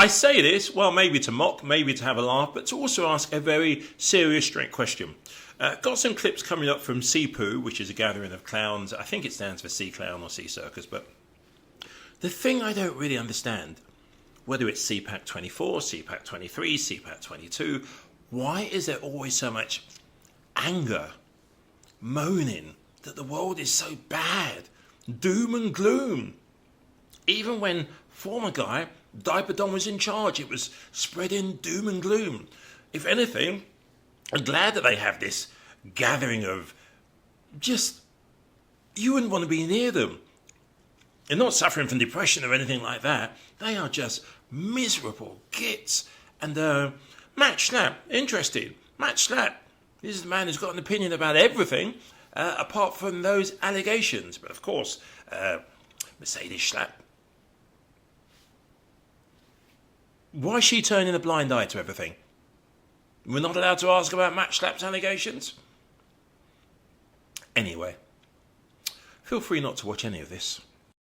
I say this, well, maybe to mock, maybe to have a laugh, but to also ask a very serious, straight question. Got some clips coming up from CPAC, which is a gathering of clowns. I think it stands for Sea Clown or Sea Circus, but the thing I don't really understand, whether it's CPAC 24, CPAC 23, CPAC 22, why is there always so much anger, moaning that the world is so bad, doom and gloom? Even when former guy, Diaper Don, was in charge, it was spreading doom and gloom. If anything, I'm glad that they have this gathering of just, you wouldn't want to be near them. They're not suffering from depression or anything like that. They are just miserable gits. And Matt Schlapp, interesting. Matt Schlapp, this is the man who's got an opinion about everything apart from those allegations. But of course, Mercedes Schlapp, why is she turning a blind eye to everything? We're not allowed to ask about Matt Schlapp's allegations? Anyway, feel free not to watch any of this.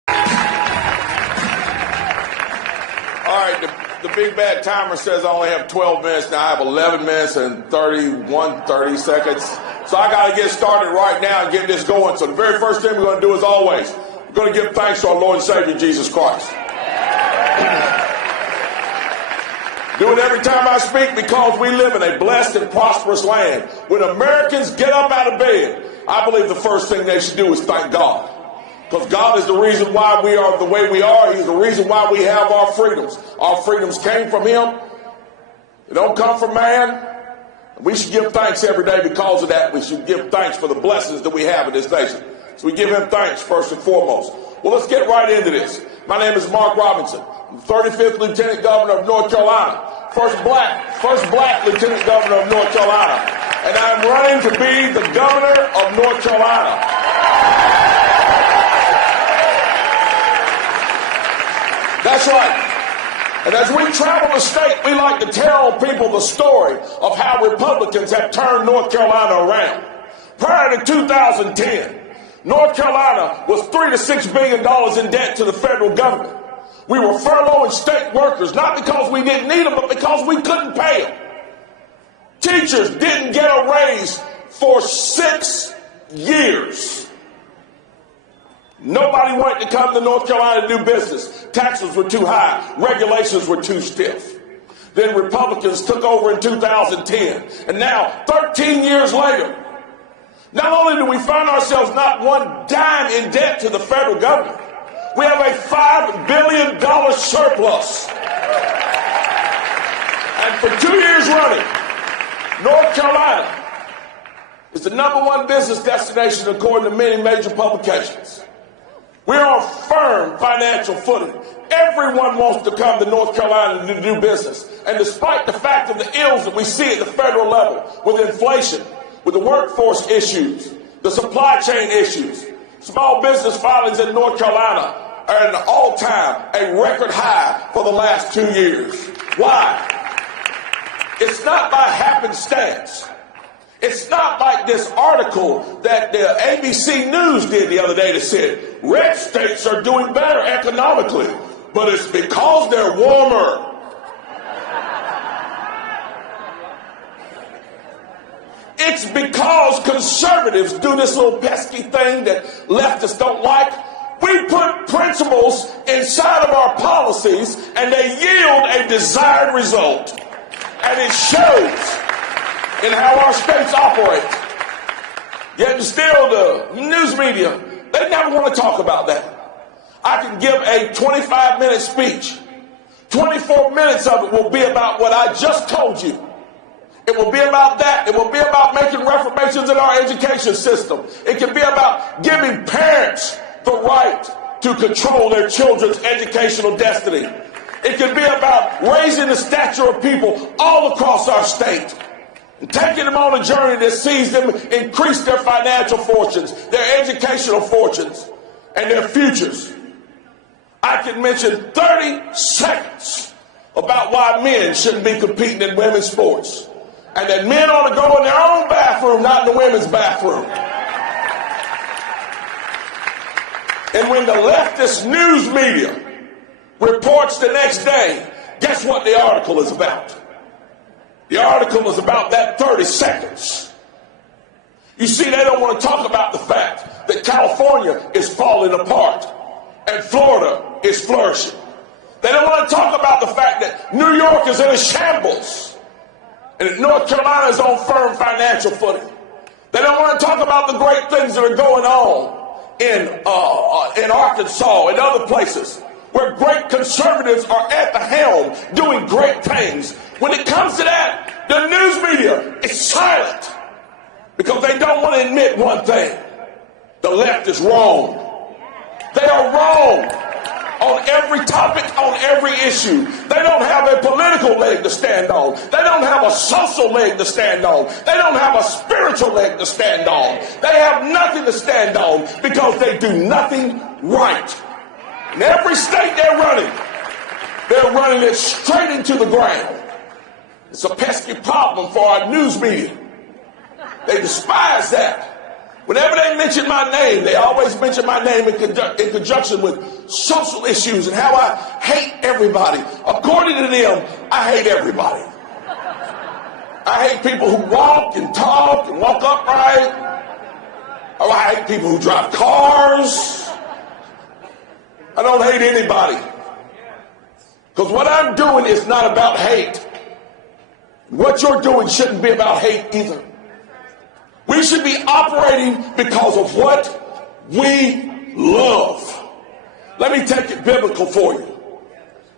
All right, the big bad timer says I only have 12 minutes. Now I have 11 minutes and 30 seconds. So I got to get started right now and get this going. So the very first thing we're going to do, as always, we're going to give thanks to our Lord and Savior, Jesus Christ. Do it every time I speak because we live in a blessed and prosperous land. When Americans get up out of bed, I believe the first thing they should do is thank God. Because God is the reason why we are the way we are. He's the reason why we have our freedoms. Our freedoms came from Him. They don't come from man. We should give thanks every day because of that. We should give thanks for the blessings that we have in this nation. So we give Him thanks first and foremost. Well, let's get right into this. My name is Mark Robinson. I'm 35th Lieutenant Governor of North Carolina. First black Lieutenant Governor of North Carolina. And I'm running to be the Governor of North Carolina. That's right. And as we travel the state, we like to tell people the story of how Republicans have turned North Carolina around. Prior to 2010, North Carolina was $3 to $6 billion in debt to the federal government. We were furloughing state workers, not because we didn't need them, but because we couldn't pay them. Teachers didn't get a raise for 6 years. Nobody wanted to come to North Carolina to do business. Taxes were too high. Regulations were too stiff. Then Republicans took over in 2010. And now, 13 years later, not only do we find ourselves not one dime in debt to the federal government, we have a $5 billion surplus. And for 2 years running, North Carolina is the #1 business destination according to many major publications. We're on firm financial footing. Everyone wants to come to North Carolina to do business. And despite the fact of the ills that we see at the federal level, with inflation, with the workforce issues, the supply chain issues, small business filings in North Carolina are at an all-time, a record high for the last 2 years. Why? It's not by happenstance. It's not like this article that the ABC News did the other day that said red states are doing better economically, but it's because they're warmer. It's because conservatives do this little pesky thing that leftists don't like. We put principles inside of our policies and they yield a desired result. And it shows in how our states operate. Yet still the news media, they never want to talk about that. I can give a 25-minute speech. 24 minutes of it will be about what I just told you. It will be about that. It will be about making reformations in our education system. It can be about giving parents the right to control their children's educational destiny. It can be about raising the stature of people all across our state and taking them on a journey that sees them increase their financial fortunes, their educational fortunes, and their futures. I can mention 30 seconds about why men shouldn't be competing in women's sports, and that men ought to go in their own bathroom, not in the women's bathroom. And when the leftist news media reports the next day Guess what the article is about? The article is about that 30 seconds. You see, they don't want to talk about the fact that California is falling apart and Florida is flourishing. They don't want to talk about the fact that New York is in a shambles and that North Carolina is on firm financial footing. They don't want to talk about the great things that are going on in Arkansas and other places where great conservatives are at the helm doing great things. When it comes to that, the news media is silent because they don't want to admit one thing. The left is wrong. They are wrong on every topic, on every issue. They don't have a political leg to stand on. They don't have a social leg to stand on. They don't have a spiritual leg to stand on. They have nothing to stand on because they do nothing right. In every state they're running it straight into the ground. It's a pesky problem for our news media. They despise that. Whenever they mention my name, they always mention my name in conjunction with social issues and how I hate everybody. According to them, I hate everybody. I hate people who walk and talk and walk upright. Oh, I hate people who drive cars. I don't hate anybody. Because what I'm doing is not about hate. What you're doing shouldn't be about hate either. We should be operating because of what we love. Let me take it biblical for you.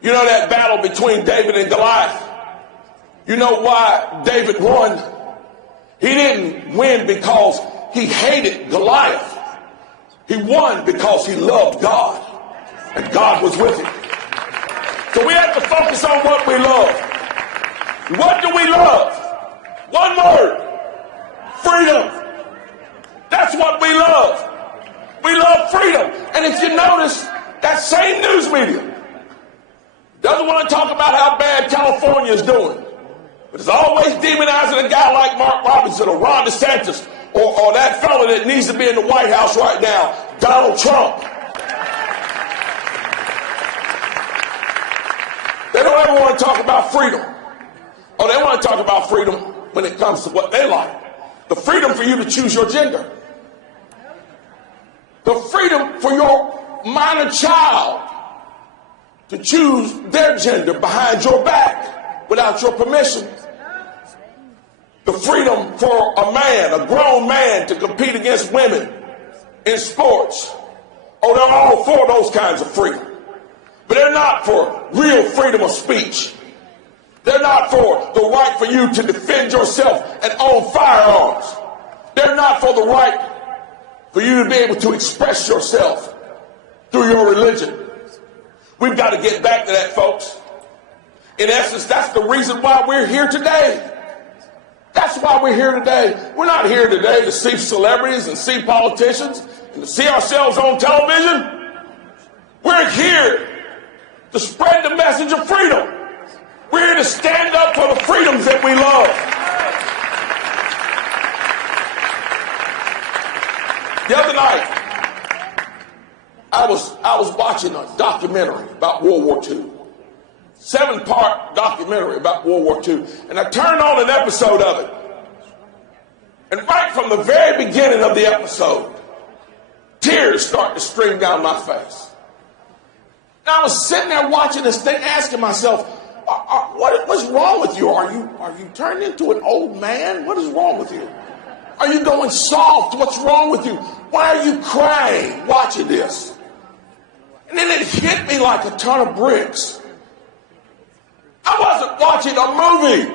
You know that battle between David and Goliath? You know why David won? He didn't win because he hated Goliath. He won because he loved God. And God was with him. So we have to focus on what we love. What do we love? One word. Freedom. That's what we love. We love freedom. And if you notice, that same news media doesn't want to talk about how bad California is doing. But it's always demonizing a guy like Mark Robinson or Ron DeSantis or that fella that needs to be in the White House right now, Donald Trump. They don't ever want to talk about freedom. Oh, they want to talk about freedom when it comes to what they like. The freedom for you to choose your gender. The freedom for your minor child to choose their gender behind your back without your permission. The freedom for a man, a grown man, to compete against women in sports. Oh, they're all for those kinds of freedom. But they're not for real freedom of speech. They're not for the right for you to defend yourself and own firearms. They're not for the right for you to be able to express yourself through your religion. We've got to get back to that, folks. In essence, that's the reason why we're here today. That's why we're here today. We're not here today to see celebrities and see politicians and to see ourselves on television. We're here to spread the message of freedom. We're here to stand up for the freedoms that we love. The other night, I was watching a documentary about World War II. 7-part documentary about World War II. And I turned on an episode of it. And right from the very beginning of the episode, tears start to stream down my face. And I was sitting there watching this thing, asking myself, what's wrong with you? Are you turning into an old man? What is wrong with you? Are you going soft? What's wrong with you? Why are you crying watching this? And then it hit me like a ton of bricks. I wasn't watching a movie.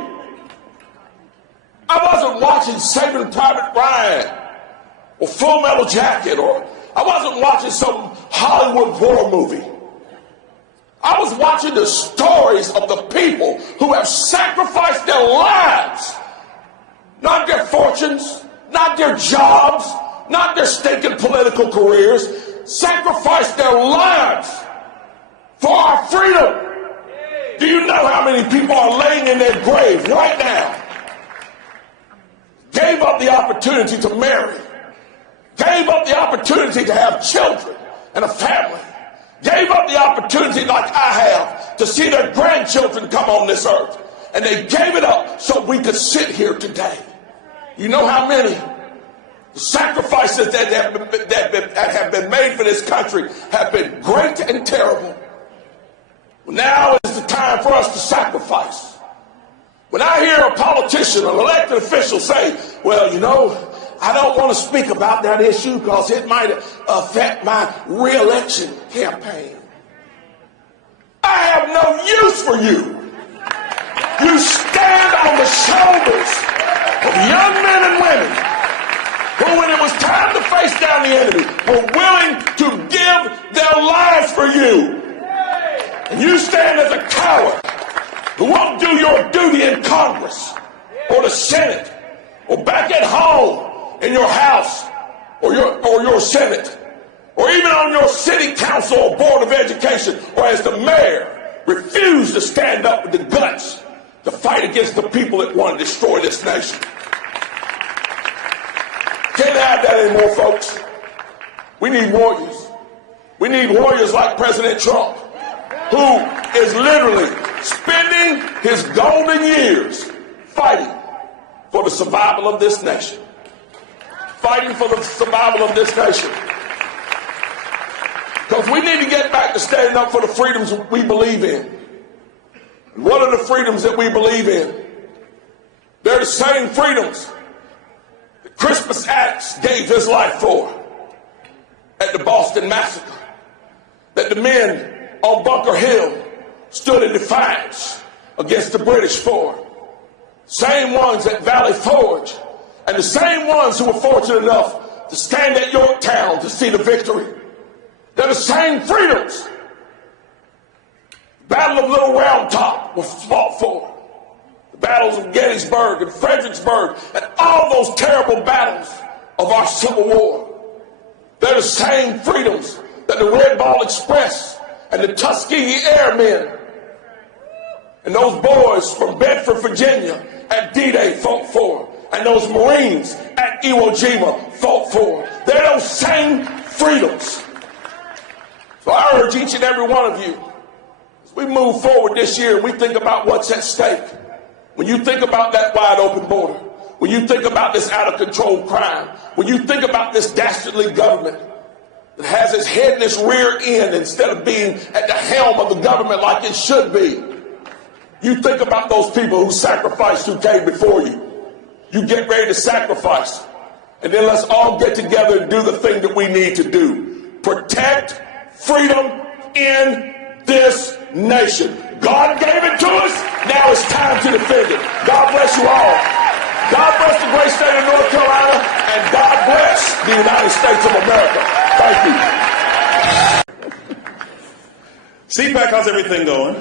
I wasn't watching Saving Private Ryan or Full Metal Jacket, or I wasn't watching some Hollywood war movie. I was watching the stories of the people who have sacrificed their lives, not their fortunes, not their jobs, not their stinking political careers, sacrificed their lives for our freedom. Do you know how many people are laying in their grave right now? Gave up the opportunity to marry, gave up the opportunity to have children and a family, gave up the opportunity like I have to see their grandchildren come on this earth. And they gave it up so we could sit here today. You know how many sacrifices that have been made for this country have been great and terrible. Now is the time for us to sacrifice. When I hear a politician or elected official say, well, you know, I don't want to speak about that issue because it might affect my re-election campaign. I have no use for you. You stand on the shoulders of young men and women who, when it was time to face down the enemy, were willing to give their lives for you. And you stand as a coward who won't do your duty in Congress or the Senate or back at home in your house or your Senate or even on your city council or board of education, or as the mayor refuse to stand up with the guts to fight against the people that want to destroy this nation. Can't have that anymore, folks. We need warriors. We need warriors like President Trump, who is literally spending his golden years fighting for the survival of this nation. Fighting for the survival of this nation. Because we need to get back to standing up for the freedoms we believe in. And what are the freedoms that we believe in? They're the same freedoms that Crispus Attucks gave his life for at the Boston Massacre, that the men on Bunker Hill stood in defiance against the British for. Same ones at Valley Forge, and the same ones who were fortunate enough to stand at Yorktown to see the victory. They're the same freedoms. The Battle of Little Round Top was fought for. The battles of Gettysburg and Fredericksburg and all those terrible battles of our Civil War. They're the same freedoms that the Red Ball Express and the Tuskegee Airmen and those boys from Bedford, Virginia at D-Day fought for, and those Marines at Iwo Jima fought for. They're those same freedoms. So I urge each and every one of you, as we move forward this year and we think about what's at stake, when you think about that wide open border, when you think about this out of control crime, when you think about this dastardly government that has its head in its rear end instead of being at the helm of the government like it should be, you think about those people who sacrificed, who came before you. You get ready to sacrifice. And then let's all get together and do the thing that we need to do. Protect freedom in this nation. God gave it to us. Now it's time to defend it. God bless you all. God bless the great state of North Carolina, and God bless the United States of America. Thank you. CPAC, how's everything going?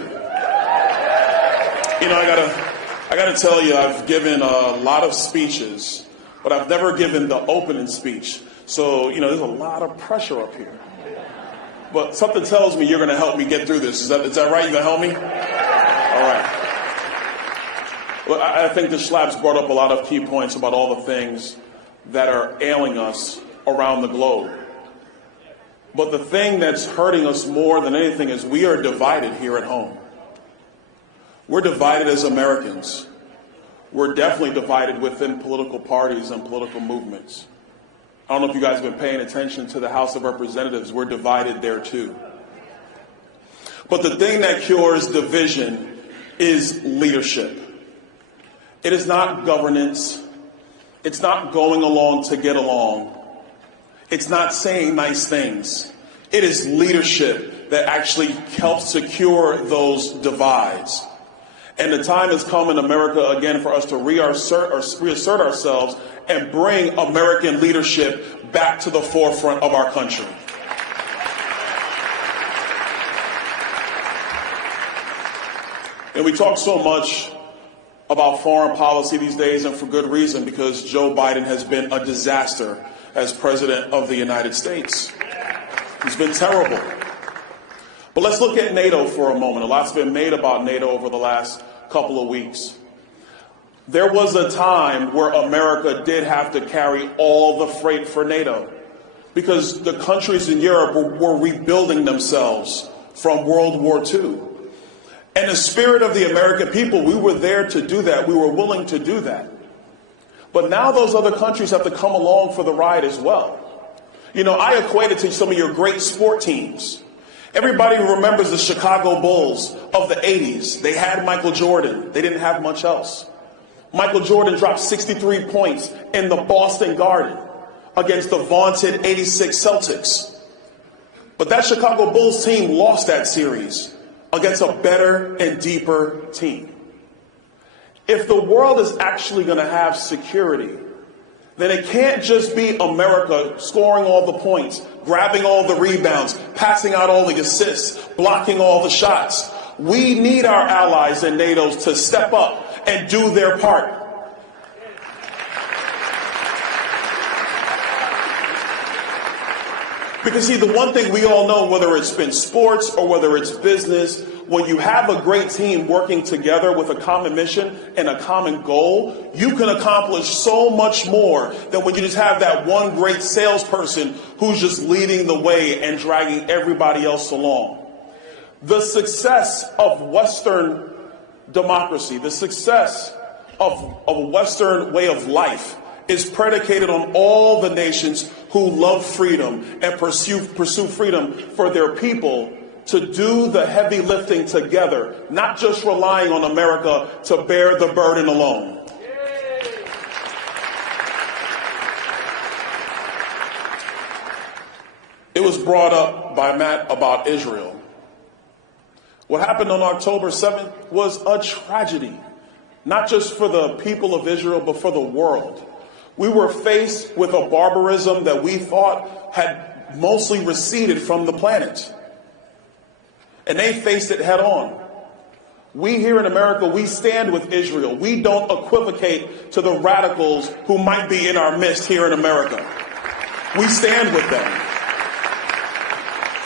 You know, I gotta tell you, I've given a lot of speeches, but I've never given the opening speech. So, you know, there's a lot of pressure up here. But something tells me you're going to help me get through this. Is that right? You going to help me? All right. Well, I think the Schlapp's brought up a lot of key points about all the things that are ailing us around the globe. But the thing that's hurting us more than anything is we are divided here at home. We're divided as Americans. We're definitely divided within political parties and political movements. I don't know if you guys have been paying attention to the House of Representatives. We're divided there too. But the thing that cures division is leadership. It is not governance. It's not going along to get along. It's not saying nice things. It is leadership that actually helps to cure those divides. And the time has come in America again for us to reassert ourselves and bring American leadership back to the forefront of our country. And we talk so much about foreign policy these days, and for good reason, because Joe Biden has been a disaster as president of the United States. He's been terrible. But let's look at NATO for a moment. A lot's been made about NATO over the last couple of weeks. There was a time where America did have to carry all the freight for NATO because the countries in Europe were rebuilding themselves from World War II. And the spirit of the American people, we were there to do that. We were willing to do that. But now those other countries have to come along for the ride as well. You know, I equate it to some of your great sport teams. Everybody remembers the Chicago Bulls of the 80s. They had Michael Jordan. They didn't have much else. Michael Jordan dropped 63 points in the Boston Garden against the vaunted 86 Celtics. But that Chicago Bulls team lost that series against a better and deeper team. If the world is actually going to have security, then it can't just be America scoring all the points, grabbing all the rebounds, passing out all the assists, blocking all the shots. We need our allies and NATO to step up and do their part. Because see, the one thing we all know, whether it's been sports or whether it's business, when you have a great team working together with a common mission and a common goal, you can accomplish so much more than when you just have that one great salesperson who's just leading the way and dragging everybody else along. The success of Western democracy, the success of a Western way of life is predicated on all the nations who love freedom and pursue freedom for their people to do the heavy lifting together, not just relying on America to bear the burden alone. It was brought up by Matt about Israel. What happened on October 7th was a tragedy, not just for the people of Israel, but for the world. We were faced with a barbarism that we thought had mostly receded from the planet. And they faced it head on. We here in America, we stand with Israel. We don't equivocate to the radicals who might be in our midst here in America. We stand with them.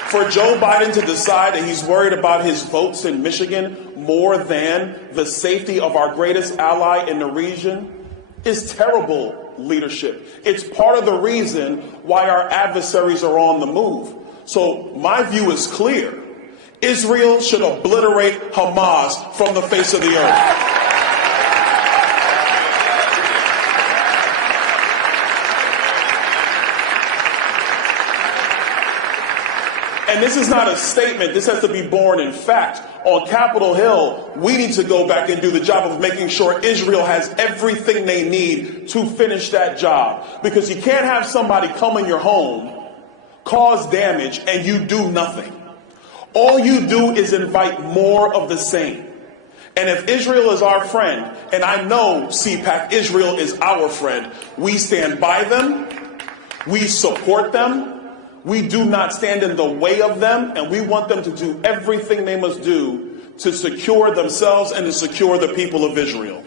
For Joe Biden to decide that he's worried about his votes in Michigan more than the safety of our greatest ally in the region is terrible leadership. It's part of the reason why our adversaries are on the move. So my view is clear. Israel should obliterate Hamas from the face of the earth. And this is not a statement. This has to be born in fact. On Capitol Hill, we need to go back and do the job of making sure Israel has everything they need to finish that job. Because you can't have somebody come in your home, cause damage, and you do nothing. All you do is invite more of the same. And if Israel is our friend, and I know, CPAC, Israel is our friend, we stand by them, we support them, we do not stand in the way of them, and we want them to do everything they must do to secure themselves and to secure the people of Israel.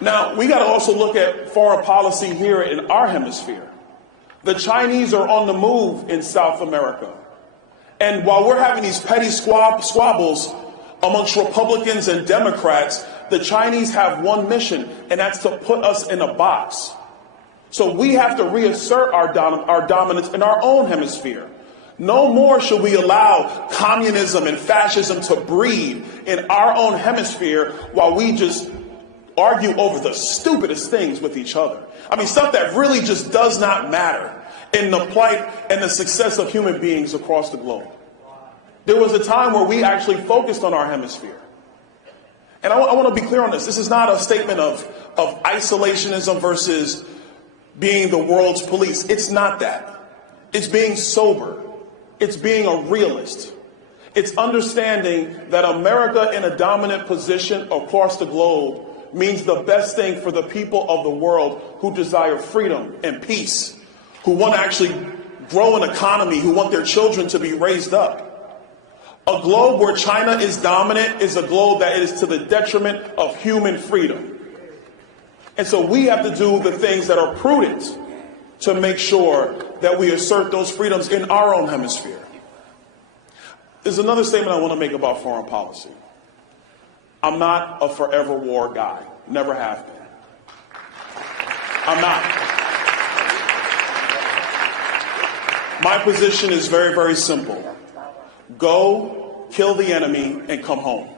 Now, we got to also look at foreign policy here in our hemisphere. The Chinese are on the move in South America. And while we're having these petty squabbles amongst Republicans and Democrats, the Chinese have one mission, and that's to put us in a box. So we have to reassert our dominance in our own hemisphere. No more should we allow communism and fascism to breed in our own hemisphere while we just argue over the stupidest things with each other. I mean, stuff that really just does not matter in the plight and the success of human beings across the globe. There was a time where we actually focused on our hemisphere. And I want to be clear on this. This is not a statement of isolationism versus being the world's police. It's not that. It's being sober. It's being a realist. It's understanding that America in a dominant position across the globe means the best thing for the people of the world who desire freedom and peace, who want to actually grow an economy, who want their children to be raised up. A globe where China is dominant is a globe that is to the detriment of human freedom. And so we have to do the things that are prudent to make sure that we assert those freedoms in our own hemisphere. There's another statement I want to make about foreign policy. I'm not a forever war guy. Never have been. I'm not. My position is very, very simple. Go, kill the enemy, and come home.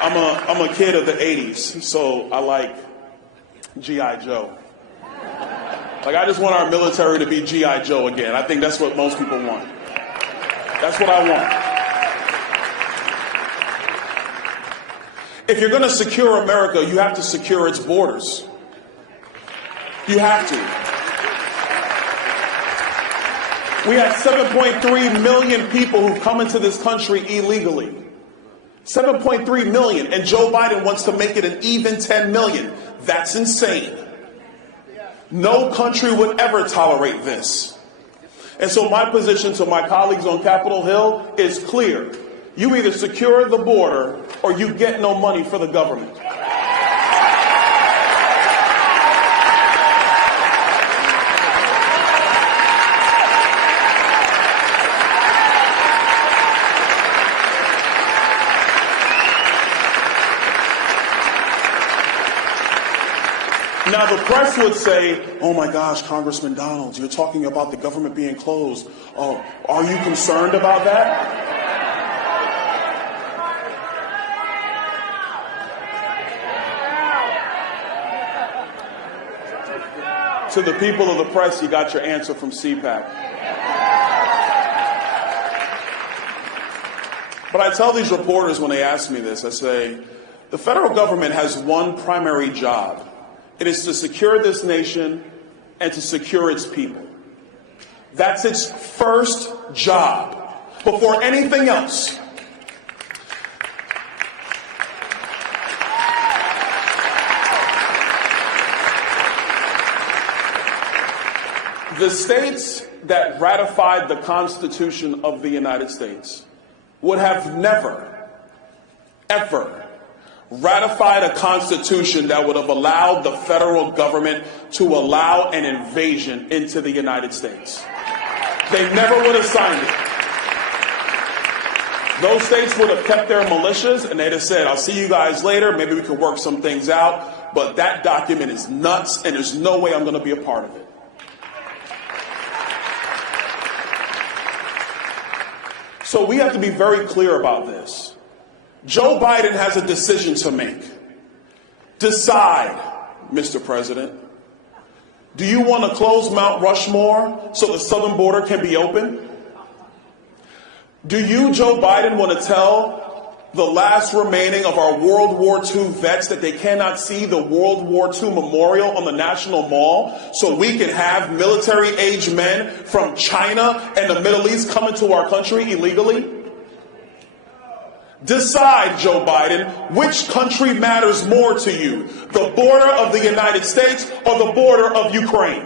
I'm a kid of the 80s, so I like G.I. Joe. Like, I just want our military to be G.I. Joe again. I think that's what most people want. That's what I want. If you're going to secure America, you have to secure its borders. You have to. We have 7.3 million people who've come into this country illegally. 7.3 million, and Joe Biden wants to make it an even 10 million. That's insane. No country would ever tolerate this. And so my position to my colleagues on Capitol Hill is clear. You either secure the border or you get no money for the government. Now, the press would say, oh my gosh, Congressman Donalds, you're talking about the government being closed. Oh, are you concerned about that? To the people of the press, you got your answer from CPAC. But I tell these reporters when they ask me this, I say, the federal government has one primary job. It is to secure this nation and to secure its people. That's its first job before anything else. The states that ratified the Constitution of the United States would have never, ever ratified a constitution that would have allowed the federal government to allow an invasion into the United States. They never would have signed it. Those states would have kept their militias and they'd have said, I'll see you guys later, maybe we can work some things out, but that document is nuts and there's no way I'm going to be a part of it. So we have to be very clear about this. Joe Biden has a decision to make. Decide, Mr. President. Do you want to close Mount Rushmore so the southern border can be open? Do you, Joe Biden, want to tell the last remaining of our World War II vets that they cannot see the World War II memorial on the National Mall so we can have military-age men from China and the Middle East coming to our country illegally? Decide, Joe Biden, which country matters more to you, the border of the United States or the border of Ukraine?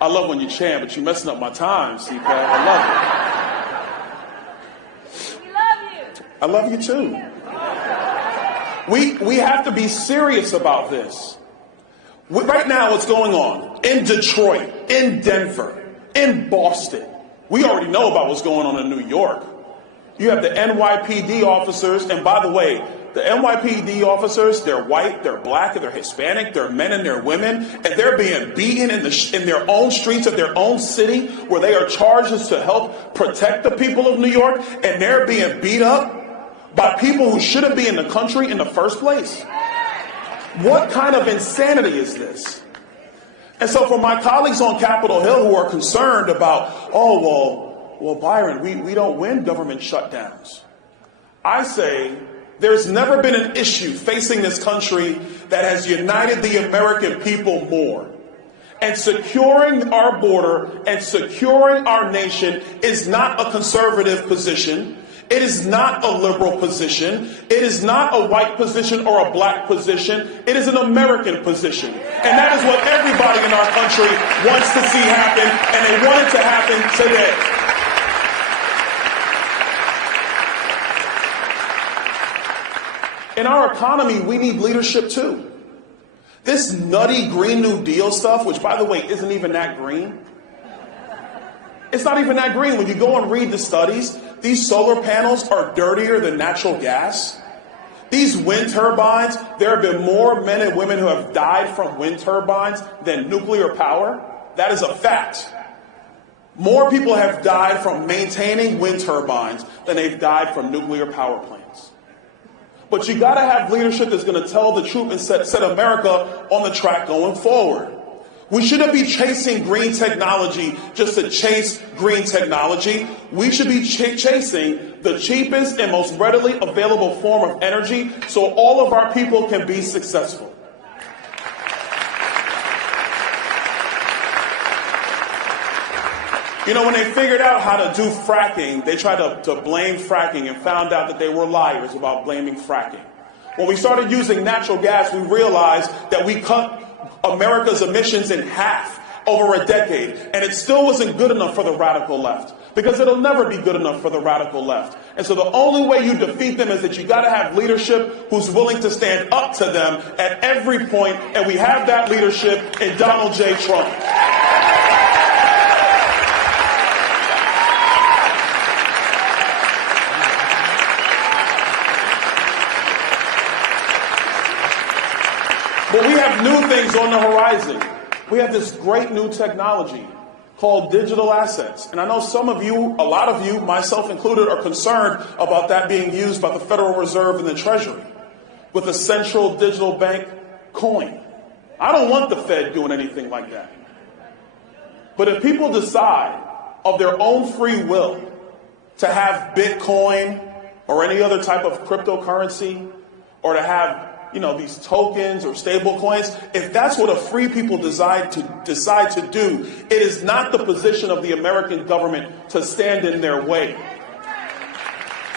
I love when you chant, but you're messing up my time, CPAC. I love it. We love you. I love you too. We have to be serious about this. Right now, what's going on in Detroit, in Denver, in Boston, we already know about what's going on in New York. You have the NYPD officers, and by the way, the NYPD officers, they're white, they're black, they're Hispanic, they're men and they're women, and they're being beaten in their own streets of their own city where they are charged to help protect the people of New York, and they're being beat up by people who shouldn't be in the country in the first place. What kind of insanity is this? And so for my colleagues on Capitol Hill who are concerned about, well, Byron, we don't win government shutdowns. I say, there's never been an issue facing this country that has united the American people more. And securing our border and securing our nation is not a conservative position. It is not a liberal position. It is not a white position or a black position. It is an American position. And that is what everybody in our country wants to see happen, and they want it to happen today. In our economy, we need leadership too. This nutty Green New Deal stuff, which by the way isn't even that green, it's not even that green. When you go and read the studies, these solar panels are dirtier than natural gas. These wind turbines, there have been more men and women who have died from wind turbines than nuclear power. That is a fact. More people have died from maintaining wind turbines than they've died from nuclear power plants. But you got to have leadership that's going to tell the truth and set America on the track going forward. We shouldn't be chasing green technology just to chase green technology. We should be chasing the cheapest and most readily available form of energy so all of our people can be successful. You know, when they figured out how to do fracking, they tried to blame fracking and found out that they were liars about blaming fracking. When we started using natural gas, we realized that we cut America's emissions in half over a decade, and it still wasn't good enough for the radical left, because it'll never be good enough for the radical left. And so the only way you defeat them is that you got to have leadership who's willing to stand up to them at every point, and we have that leadership in Donald J. Trump. But we have new things on the horizon. We have this great new technology called digital assets. And I know some of you, a lot of you, myself included, are concerned about that being used by the Federal Reserve and the Treasury with a central digital bank coin. I don't want the Fed doing anything like that. But if people decide of their own free will to have Bitcoin or any other type of cryptocurrency, or to have these tokens or stable coins, if that's what a free people decide to do, it is not the position of the American government to stand in their way.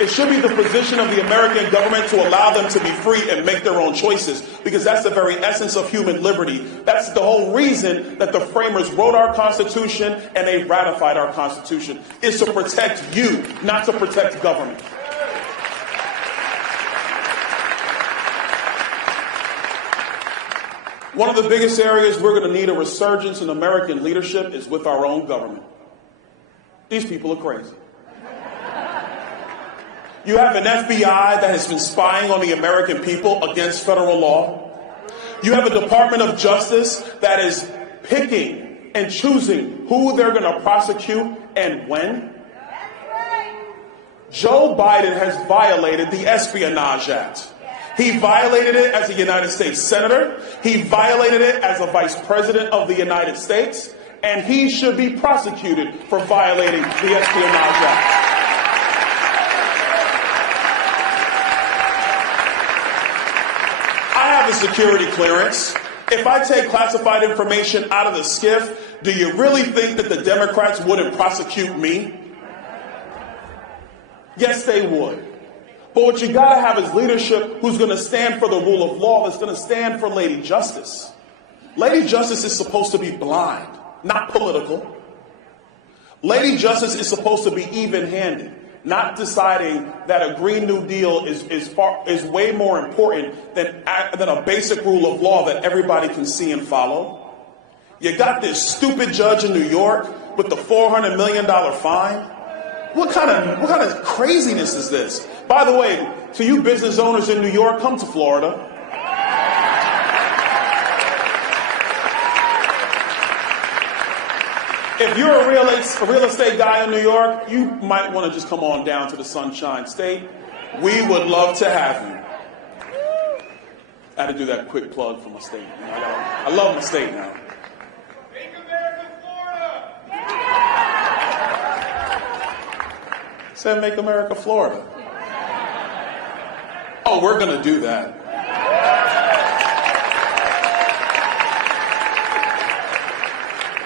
It should be the position of the American government to allow them to be free and make their own choices, because that's the very essence of human liberty. That's the whole reason that the framers wrote our Constitution and they ratified our Constitution, is to protect you, not to protect government. One of the biggest areas we're going to need a resurgence in American leadership is with our own government. These people are crazy. You have an FBI that has been spying on the American people against federal law. You have a Department of Justice that is picking and choosing who they're going to prosecute and when. Joe Biden has violated the Espionage Act. He violated it as a United States Senator. He violated it as a Vice President of the United States. And he should be prosecuted for violating the Espionage Act. I have a security clearance. If I take classified information out of the SCIF, do you really think that the Democrats wouldn't prosecute me? Yes, they would. But what you got to have is leadership who's going to stand for the rule of law, that's going to stand for Lady Justice. Lady Justice is supposed to be blind, not political. Lady Justice is supposed to be even-handed, not deciding that a Green New Deal is way more important than a basic rule of law that everybody can see and follow. You got this stupid judge in New York with the $400 million fine. What kind of craziness is this? By the way, to you business owners in New York, come to Florida. If you're a real estate guy in New York, you might want to just come on down to the Sunshine State. We would love to have you. I had to do that quick plug for my state. I love my state now. Make America Florida! Said make America Florida. Oh, we're going to do that.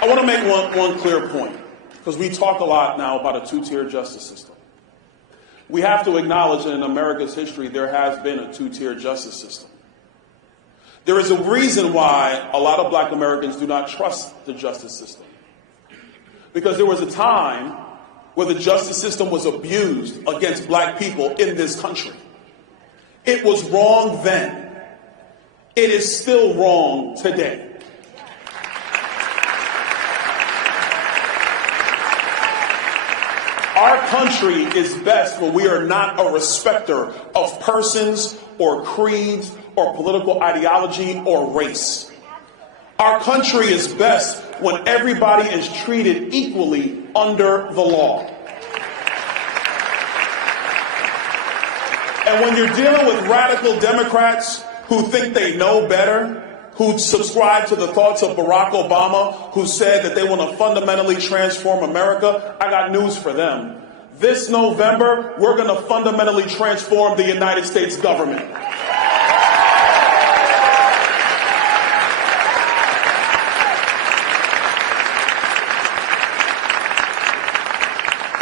I want to make one clear point, because we talk a lot now about a two-tier justice system. we have to acknowledge that in America's history, there has been a two-tier justice system. There is a reason why a lot of black Americans do not trust the justice system. Because there was a time where the justice system was abused against black people in this country. It was wrong then. It is still wrong today. Our country is best when we are not a respecter of persons or creeds or political ideology or race. Our country is best when everybody is treated equally under the law. And when you're dealing with radical Democrats who think they know better, who subscribe to the thoughts of Barack Obama, who said that they want to fundamentally transform America, I got news for them. This November, we're going to fundamentally transform the United States government.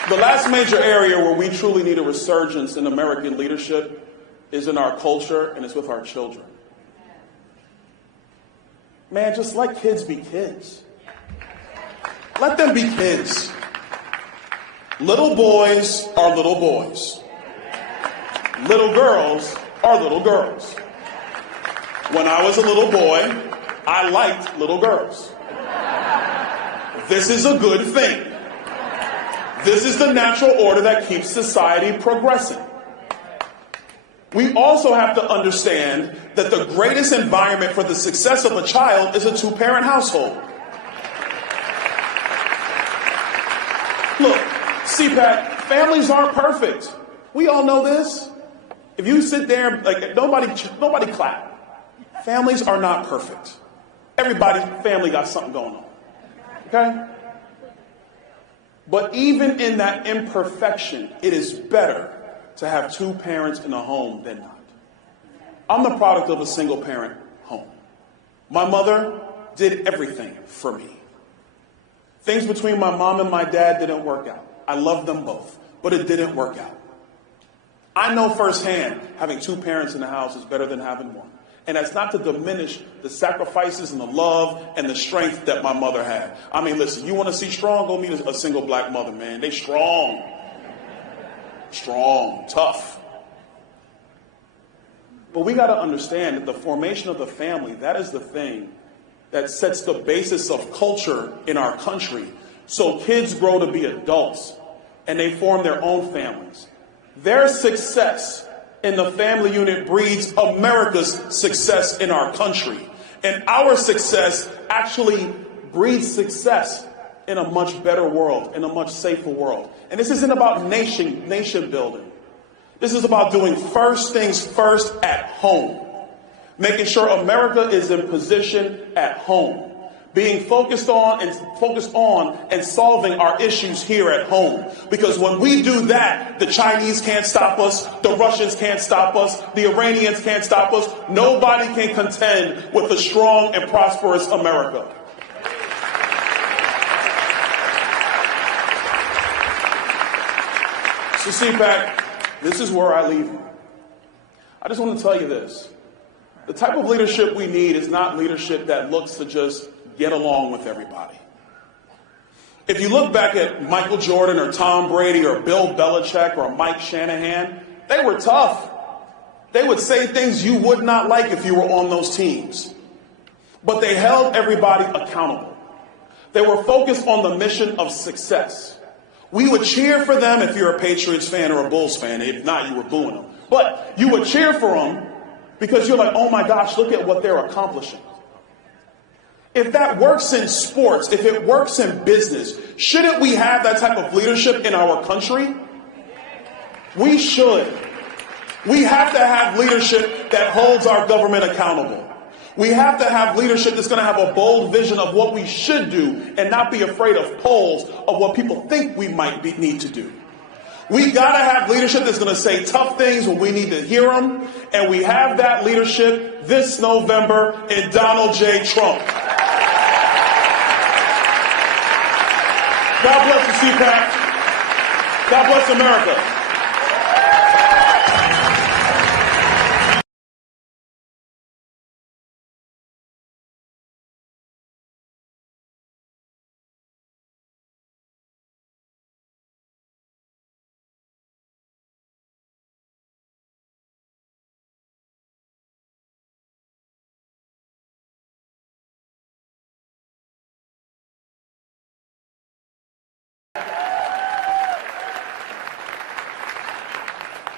The last major area where we truly need a resurgence in American leadership is in our culture, and it's with our children. Man, just let kids be kids. Let them be kids. Little boys are little boys. Little girls are little girls. When I was a little boy, I liked little girls. This is a good thing. This is the natural order that keeps society progressing. We also have to understand that the greatest environment for the success of a child is a two-parent household. Look, CPAC, families aren't perfect. We all know this. If you sit there, like nobody clap. Families are not perfect. Everybody's family got something going on. Okay? But even in that imperfection, it is better to have two parents in a home than not. I'm the product of a single parent home. My mother did everything for me. Things between my mom and my dad didn't work out. I love them both, but it didn't work out. I know firsthand having two parents in the house is better than having one. And that's not to diminish the sacrifices and the love and the strength that my mother had. I mean, listen, you want to see strong? Go meet a single black mother, man. They strong. Strong, tough. But we got to understand that the formation of the family, that is the thing that sets the basis of culture in our country. So kids grow to be adults and they form their own families. Their success in the family unit breeds America's success in our country. And our success actually breeds success in a much better world, in a much safer world. And this isn't about nation building. This is about doing first things first at home. Making sure America is in position at home. Being focused on and solving our issues here at home. Because when we do that, the Chinese can't stop us, the Russians can't stop us, the Iranians can't stop us. Nobody can contend with a strong and prosperous America. So CPAC, this is where I leave you. I just want to tell you this. The type of leadership we need is not leadership that looks to just get along with everybody. If you look back at Michael Jordan or Tom Brady or Bill Belichick or Mike Shanahan, they were tough. They would say things you would not like if you were on those teams. But they held everybody accountable. They were focused on the mission of success. We would cheer for them if you're a Patriots fan or a Bulls fan. If not, you were booing them. But you would cheer for them because you're like, oh my gosh, look at what they're accomplishing. If that works in sports, if it works in business, shouldn't we have that type of leadership in our country? We should. We have to have leadership that holds our government accountable. We have to have leadership that's going to have a bold vision of what we should do and not be afraid of polls of what people think we might need to do. We got to have leadership that's going to say tough things when we need to hear them. And we have that leadership this November in Donald J. Trump. God bless you, CPAC. God bless America.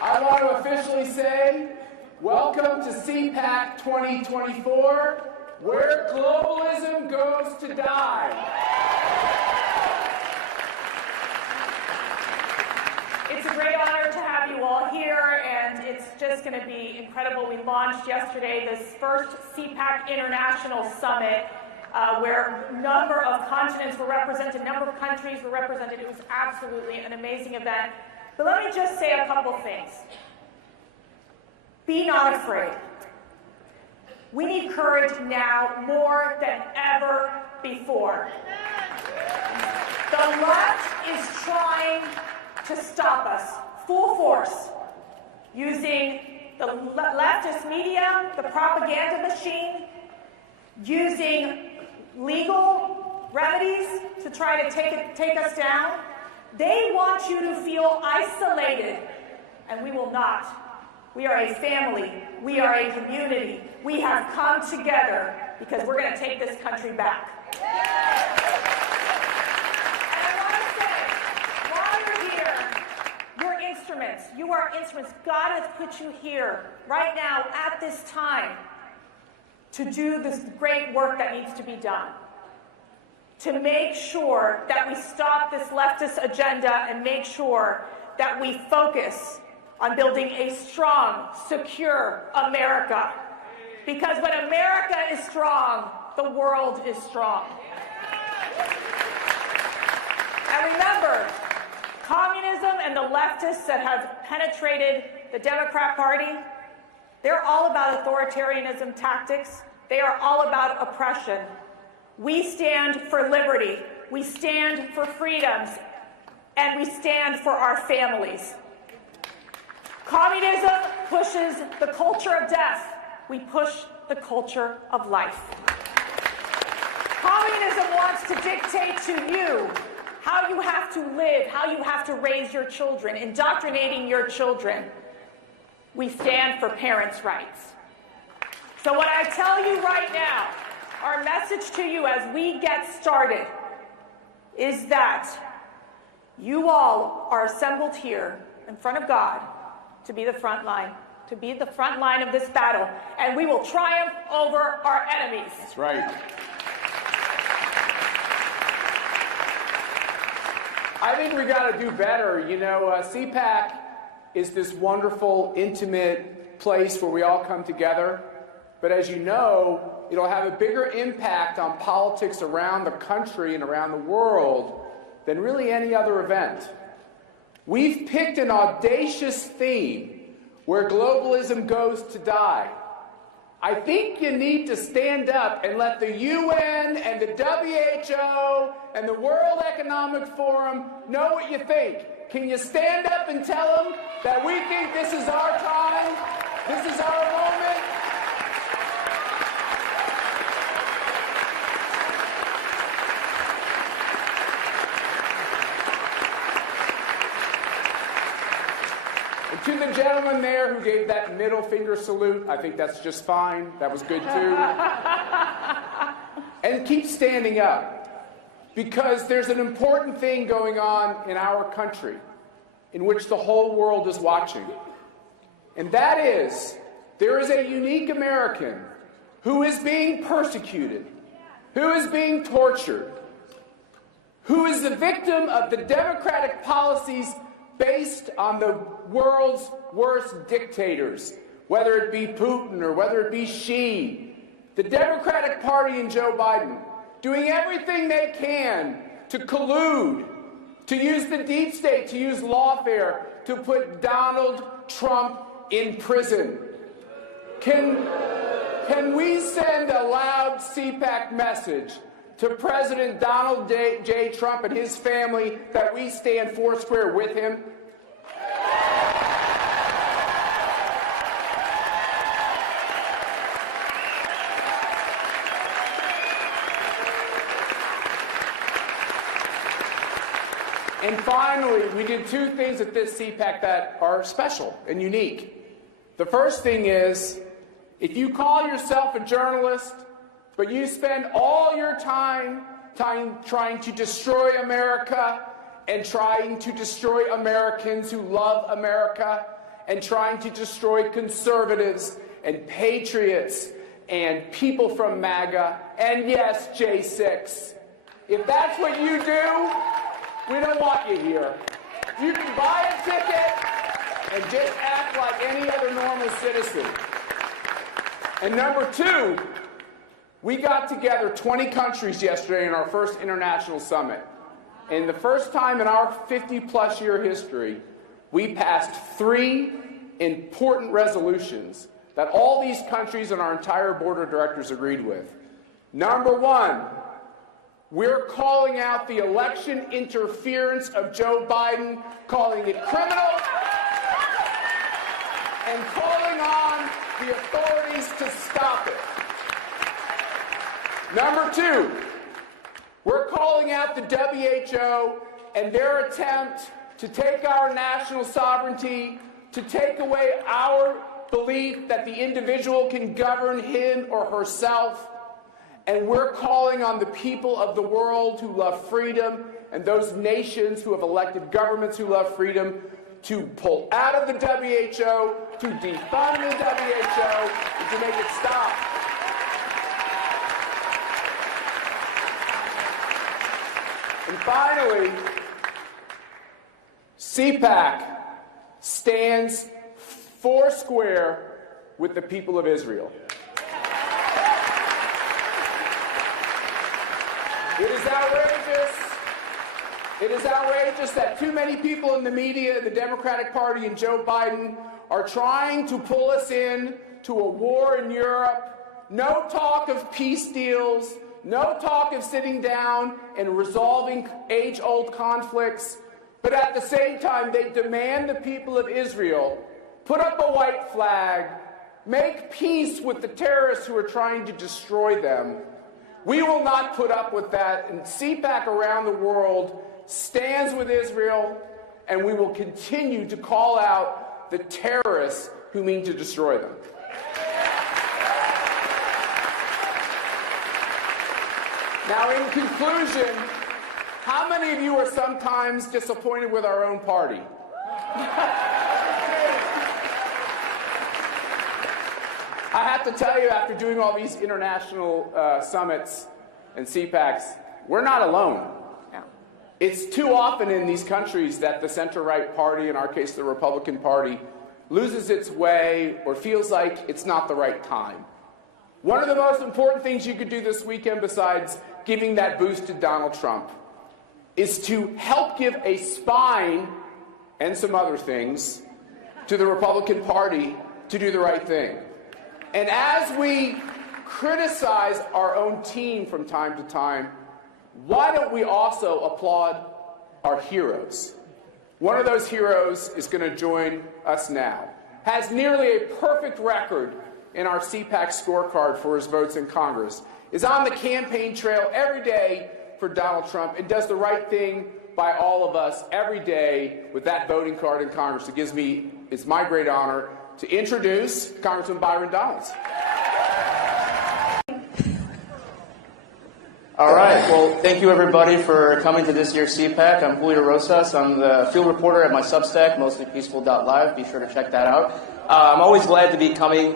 I want to officially say, welcome to CPAC 2024, where globalism goes to die. It's a great honor to have you all here, and it's just going to be incredible. We launched yesterday this first CPAC International Summit, where a number of continents were represented, a number of countries were represented. It was absolutely an amazing event. But let me just say a couple things. Be not afraid. We need courage now more than ever before. The left is trying to stop us full force, using the leftist media, the propaganda machine, using legal remedies to try to take us down. They want you to feel isolated, and we will not. We are a family. We are a community. We have come together because we're going to take this country back. Instruments. You are instruments. God has put you here right now at this time to do this great work that needs to be done, to make sure that we stop this leftist agenda and make sure that we focus on building a strong, secure America. Because when America is strong, the world is strong. And remember, communism and the leftists that have penetrated the Democrat Party, they're all about authoritarianism tactics. They are all about oppression. We stand for liberty. We stand for freedoms. And we stand for our families. Communism pushes the culture of death. We push the culture of life. Communism wants to dictate to you how you have to live, how you have to raise your children, indoctrinating your children. We stand for parents' rights. So what I tell you right now, our message to you as we get started, is that you all are assembled here in front of God to be the front line, to be the front line of this battle, and we will triumph over our enemies. That's right. I think we got to do better. You know, CPAC is this wonderful, intimate place where we all come together. But as you know, it'll have a bigger impact on politics around the country and around the world than really any other event. We've picked an audacious theme where globalism goes to die. I think you need to stand up and let the UN and the WHO and the World Economic Forum know what you think. Can you stand up and tell them that we think this is our time, this is our moment? And to the gentleman there who gave that middle finger salute, I think that's just fine. That was good too. And keep standing up. Because there's an important thing going on in our country in which the whole world is watching. And that is, there is a unique American who is being persecuted, who is being tortured, who is the victim of the democratic policies based on the world's worst dictators, whether it be Putin or whether it be Xi, the Democratic Party and Joe Biden, doing everything they can to collude, to use the deep state, to use lawfare, to put Donald Trump in prison. Can we send a loud CPAC message to President Donald J. Trump and his family that we stand foursquare with him? And finally, we did two things at this CPAC that are special and unique. The first thing is, if you call yourself a journalist, but you spend all your time trying to destroy America and trying to destroy Americans who love America and trying to destroy conservatives and patriots and people from MAGA and, yes, J6. If that's what you do, we don't want you here. You can buy a ticket and just act like any other normal citizen. And number two, we got together 20 countries yesterday in our first international summit. And the first time in our 50-plus year history, we passed 3 important resolutions that all these countries and our entire board of directors agreed with. Number one, we're calling out the election interference of Joe Biden, calling it criminal, and calling on the authorities to stop it. Number two, we're calling out the WHO and their attempt to take our national sovereignty, to take away our belief that the individual can govern him or herself. And we're calling on the people of the world who love freedom and those nations who have elected governments who love freedom to pull out of the WHO, to defund the WHO, and to make it stop. And finally, CPAC stands foursquare with the people of Israel. It is outrageous. It is outrageous that too many people in the media, the Democratic Party, and Joe Biden are trying to pull us in to a war in Europe. No talk of peace deals. No talk of sitting down and resolving age-old conflicts. But at the same time, they demand the people of Israel put up a white flag, make peace with the terrorists who are trying to destroy them. We will not put up with that, and CPAC around the world stands with Israel, and we will continue to call out the terrorists who mean to destroy them. Now, in conclusion, how many of you are sometimes disappointed with our own party? I have to tell you, after doing all these international summits and CPACs, we're not alone. It's too often in these countries that the center-right party, in our case the Republican Party, loses its way or feels like it's not the right time. One of the most important things you could do this weekend, besides giving that boost to Donald Trump, is to help give a spine and some other things to the Republican Party to do the right thing. And as we criticize our own team from time to time, why don't we also applaud our heroes? One of those heroes is going to join us now. Has nearly a perfect record in our CPAC scorecard for his votes in Congress. Is on the campaign trail every day for Donald Trump and does the right thing by all of us every day with that voting card in Congress. It's my great honor to introduce Congressman Byron Donalds. All right. Well, thank you, everybody, for coming to this year's CPAC. I'm Julio Rosas. I'm the field reporter at my Substack, mostlypeaceful.live. Be sure to check that out. I'm always glad to be coming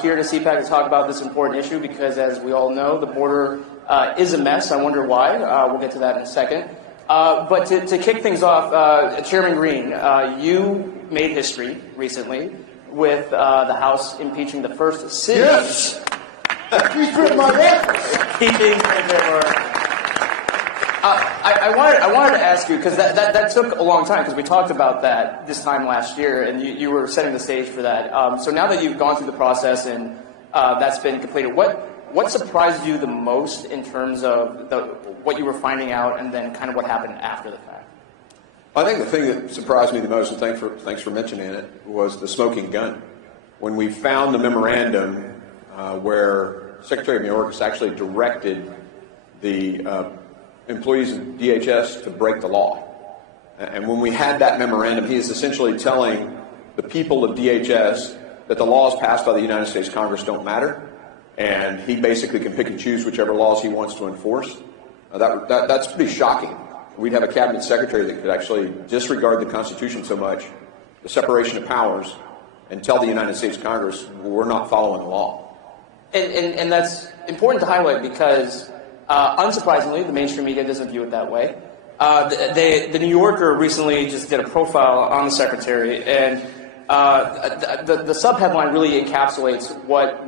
here to CPAC to talk about this important issue because, as we all know, the border is a mess. I wonder why. We'll get to that in a second. But to kick things off, Chairman Green, you made history recently with the House impeaching the first citizen. Yes! Impeachment my records! I wanted to ask you, because that took a long time, because we talked about that this time last year, and you were setting the stage for that. So now that you've gone through the process and that's been completed, what surprised you the most in terms of what you were finding out and then kind of what happened after the fact? I think the thing that surprised me the most, and thanks for mentioning it, was the smoking gun. When we found the memorandum where Secretary Mayorkas actually directed the employees of DHS to break the law. And when we had that memorandum, he is essentially telling the people of DHS that the laws passed by the United States Congress don't matter, and he basically can pick and choose whichever laws he wants to enforce. That's pretty shocking. we'd have a cabinet secretary that could actually disregard the Constitution so much, the separation of powers, and tell the United States Congress we're not following the law. And that's important to highlight because, unsurprisingly, the mainstream media doesn't view it that way. The New Yorker recently just did a profile on the secretary, and the sub-headline really encapsulates what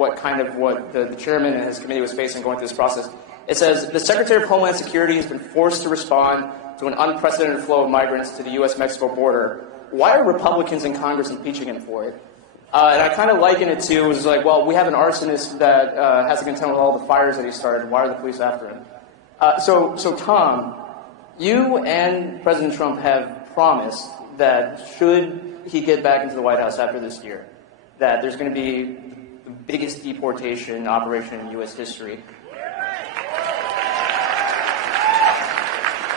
the chairman and his committee was facing going through this process. It says, the Secretary of Homeland Security has been forced to respond to an unprecedented flow of migrants to the U.S.-Mexico border. Why are Republicans in Congress impeaching him for it? And I kind of liken it to, it's like, well, we have an arsonist that has to contend with all the fires that he started. Why are the police after him? So Tom, you and President Trump have promised that should he get back into the White House after this year, that there's going to be the biggest deportation operation in U.S. history.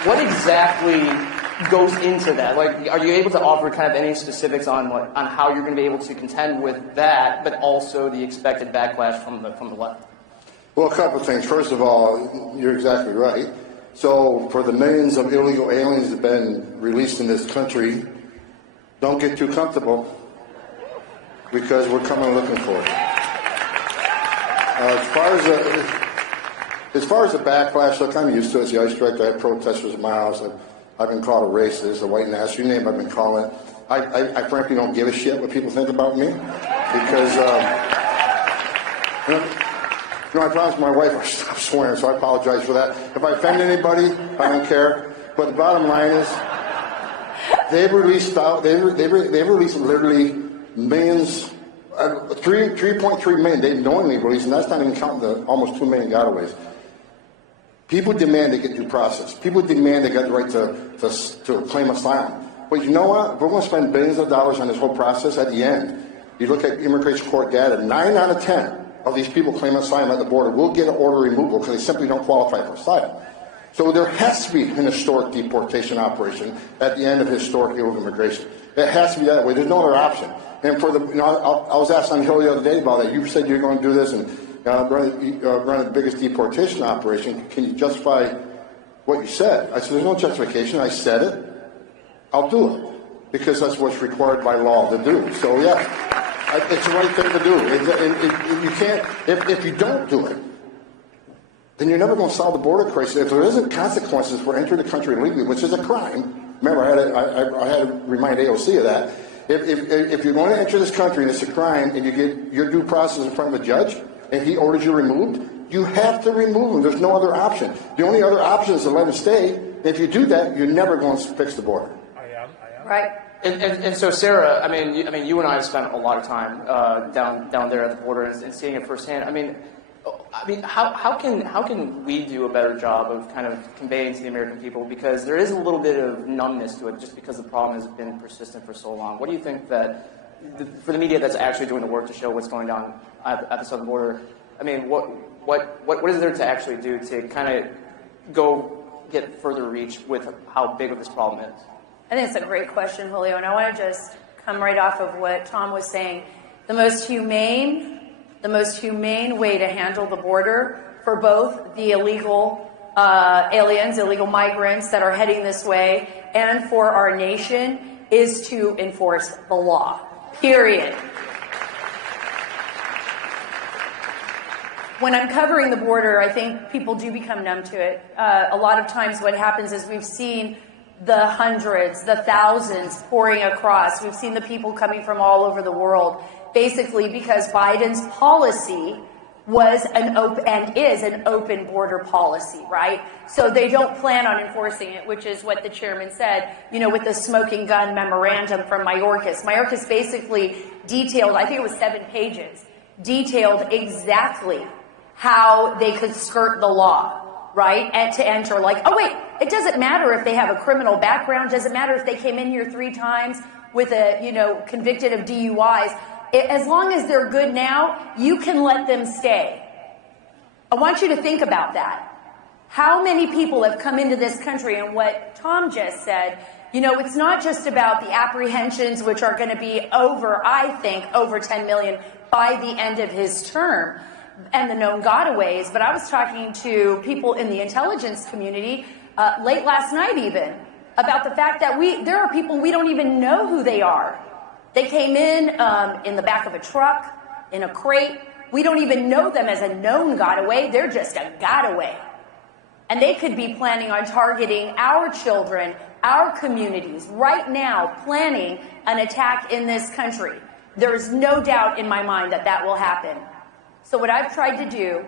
What exactly goes into that? Like, are you able to offer kind of any specifics on how you're going to be able to contend with that, but also the expected backlash from the left? Well, a couple of things. First of all, you're exactly right. So for the millions of illegal aliens that have been released in this country, don't get too comfortable because we're coming looking for it. As far as the backlash, look, I'm used to it. As the ICE director, I have protesters at my house. I've been called a racist, a white nationalist, you name it, I've been calling it. I frankly don't give a shit what people think about me because, I promised my wife I'd stop swearing, so I apologize for that. If I offend anybody, I don't care. But the bottom line is, they've released literally millions, 3.3 million they've knowingly released, and that's not even counting the almost 2 million gotaways. People demand they get due process. People demand they get the right to claim asylum. But you know what? We're going to spend billions of dollars on this whole process. At the end, you look at immigration court data, 9 out of 10 of these people claiming asylum at the border will get an order removal because they simply don't qualify for asylum. So there has to be an historic deportation operation at the end of historic illegal immigration. It has to be that way. There's no other option. And for the, I was asked on the Hill the other day about it. You said you're going to do this and run the biggest deportation operation. Can you justify what you said? I said, there's no justification. I said it. I'll do it because that's what's required by law to do. So yeah, it's the right thing to do. You can't, if you don't do it, then you're never going to solve the border crisis. If there isn't consequences for entering the country illegally, which is a crime, remember I had to remind AOC of that. If you're going to enter this country and it's a crime and you get your due process in front of a judge and he orders you removed, you have to remove him. There's no other option. The only other option is to let him stay. If you do that, you're never going to fix the border. I am. Right. And so, Sarah, I mean, you and I have spent a lot of time down there at the border and seeing it firsthand. I mean, how can we do a better job of kind of conveying to the American people, because there is a little bit of numbness to it just because the problem has been persistent for so long. What do you think that for the media that's actually doing the work to show what's going on at the southern border? I mean, what is there to actually do to kind of go get further reach with how big of this problem is? I think it's a great question, Julio, and I want to just come right off of what Tom was saying. The most humane way to handle the border for both the illegal aliens, illegal migrants that are heading this way, and for our nation is to enforce the law, period. When I'm covering the border, I think people do become numb to it. A lot of times what happens is we've seen the hundreds, the thousands pouring across. We've seen the people coming from all over the world, basically because Biden's policy was is an open border policy, right? So they don't plan on enforcing it, which is what the chairman said, with the smoking gun memorandum from Mayorkas. Mayorkas basically detailed, I think it was 7 pages, detailed exactly how they could skirt the law, right? And to enter, like, oh wait, it doesn't matter if they have a criminal background, doesn't matter if they came in here 3 times with a, convicted of DUIs. As long as they're good now, you can let them stay. I want you to think about that. How many people have come into this country, and what Tom just said, it's not just about the apprehensions, which are going to be over 10 million by the end of his term, and the known gotaways, but I was talking to people in the intelligence community late last night even, about the fact that there are people we don't even know who they are. They came in the back of a truck, in a crate. We don't even know them as a known gotaway. They're just a gotaway. And they could be planning on targeting our children, our communities, right now, planning an attack in this country. There is no doubt in my mind that that will happen. So what I've tried to do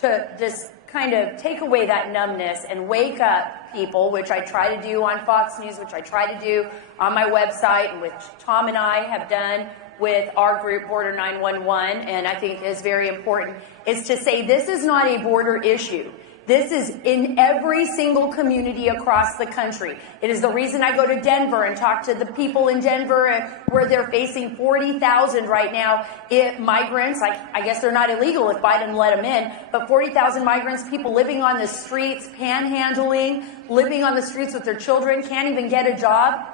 to just kind of take away that numbness and wake up people, which I try to do on Fox News, which I try to do on my website, and which Tom and I have done with our group, Border 911, and I think is very important, is to say this is not a border issue. This is in every single community across the country. It is the reason I go to Denver and talk to the people in Denver where they're facing 40,000 right now migrants. I guess they're not illegal if Biden let them in, but 40,000 migrants, people living on the streets, panhandling, living on the streets with their children, can't even get a job.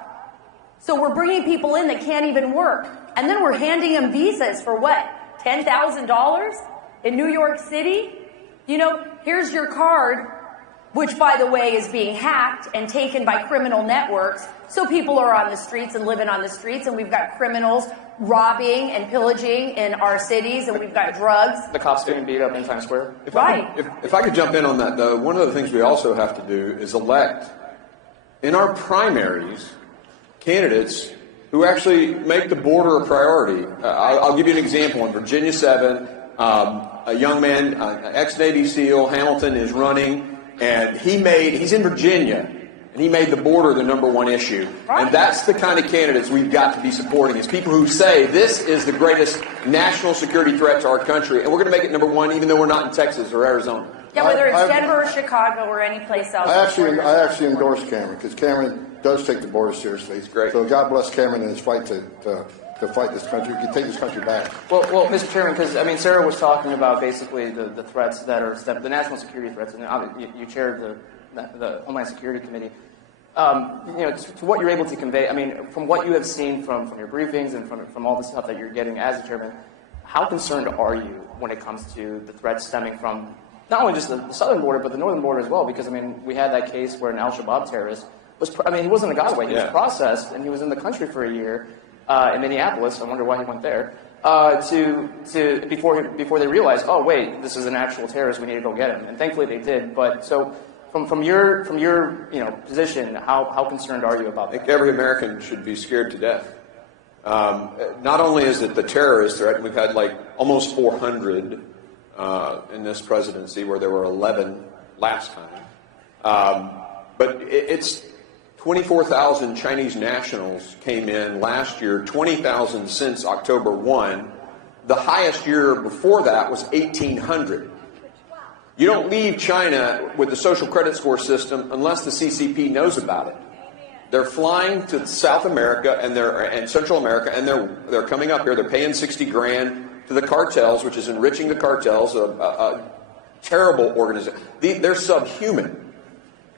So we're bringing people in that can't even work. And then we're handing them visas for what? $10,000 in New York City? You know, here's your card, which, by the way, is being hacked and taken by criminal networks. So people are on the streets and living on the streets, and we've got criminals robbing and pillaging in our cities, and we've got drugs. The cops getting beat up in Times Square. If I could jump in on that, though, one of the things we also have to do is elect, in our primaries, candidates who actually make the border a priority. I'll give you an example. In Virginia 7, a young man, ex-Navy SEAL, Hamilton, is running, and he's in Virginia, and he made the border the #1 issue. Right. And that's the kind of candidates we've got to be supporting, is people who say this is the greatest national security threat to our country, and we're going to make it #1 even though we're not in Texas or Arizona. Yeah, whether it's Denver or Chicago or any place else. I actually endorse Cameron, because Cameron does take the border seriously. He's great. So God bless Cameron in his fight to fight this country, to take this country back. Well, Mr. Chairman, because I mean, Sarah was talking about basically the threats that are the national security threats, and you chaired the Homeland Security Committee. You know, to what you're able to convey, I mean, from what you have seen from your briefings and from all the stuff that you're getting as a chairman, how concerned are you when it comes to the threats stemming from not only just the southern border, but the northern border as well? Because I mean, we had that case where an Al-Shabaab terrorist he wasn't a Gazaway. He was processed, and he was in the country for a year in Minneapolis. I wonder why he went there. Before they realized, oh wait, this is an actual terrorist. We need to go get him. And thankfully they did. But so from your position, how concerned are you about that? I think every American should be scared to death. Not only is it the terrorist threat, and we've had like almost 400 in this presidency, where there were 11 last time, but it's 24,000 Chinese nationals came in last year, 20,000 since October 1. The highest year before that was 1,800. You don't leave China with the social credit score system unless the CCP knows about it. They're flying to South America and Central America, and they're coming up here. They're paying 60 grand to the cartels, which is enriching the cartels, a terrible organization. They're subhuman.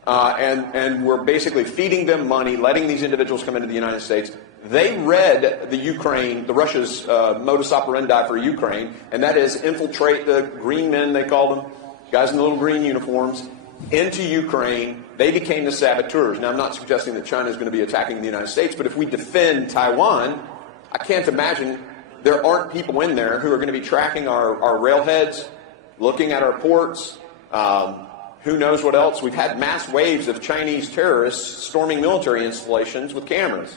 And we're basically feeding them money, letting these individuals come into the United States. They read the Russia's modus operandi for Ukraine, and that is infiltrate the green men, they called them, guys in the little green uniforms, into Ukraine. They became the saboteurs. Now, I'm not suggesting that China is going to be attacking the United States, but if we defend Taiwan, I can't imagine there aren't people in there who are going to be tracking our railheads, looking at our ports, who knows what else. We've had mass waves of Chinese terrorists storming military installations with cameras.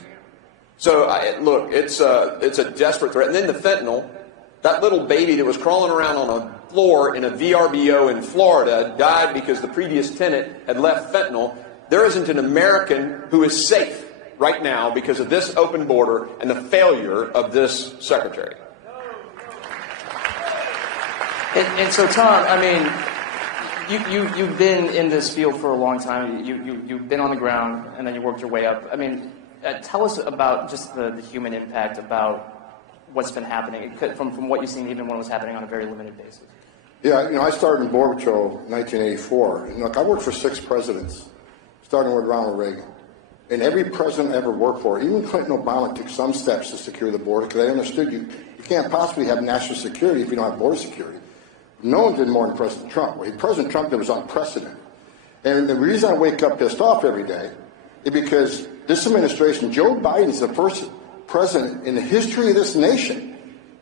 So, look, it's a desperate threat. And then the fentanyl, that little baby that was crawling around on a floor in a VRBO in Florida died because the previous tenant had left fentanyl. There isn't an American who is safe right now because of this open border and the failure of this secretary. And so, Tom, I mean, you've been in this field for a long time. You've been on the ground, and then you worked your way up. I mean, tell us about just the human impact about what's been happening from what you've seen, even when it was happening on a very limited basis. Yeah, I started in Border Patrol in 1984. And look, I worked for 6 presidents, starting with Ronald Reagan. And every president I ever worked for, even Clinton and Obama, took some steps to secure the border because they understood you can't possibly have national security if you don't have border security. No one did more than President Trump. President Trump did was unprecedented. And the reason I wake up pissed off every day is because this administration, Joe Biden's the first president in the history of this nation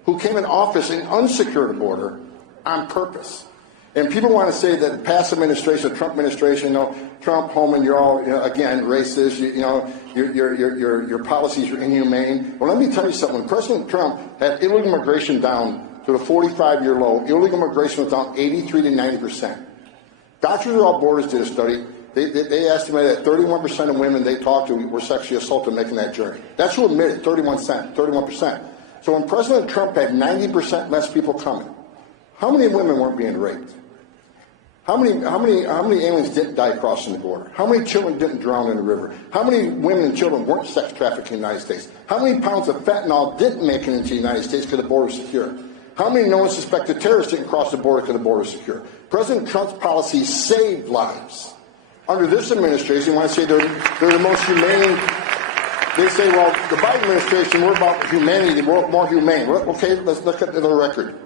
who came in office and unsecured the border on purpose. And people want to say that the past administration, the Trump administration, Trump, Homan, you're all, again, racist, your policies are inhumane. Well, let me tell you something. When President Trump had illegal immigration down to the 45-year low, illegal immigration was down 83 to 90%. Doctors Without Borders did a study. They estimated that 31% of women they talked to were sexually assaulted making that journey. That's who admitted, 31%. So when President Trump had 90% less people coming, how many women weren't being raped? How many aliens didn't die crossing the border? How many children didn't drown in the river? How many women and children weren't sex trafficked in the United States? How many pounds of fentanyl didn't make it into the United States because the border was secure? How many known suspected terrorists didn't cross the border because the border was secure? President Trump's policies saved lives. Under this administration, when I say they're the most humane, they say, well, the Biden administration, we're about humanity, we're more humane. Okay, let's look at the record.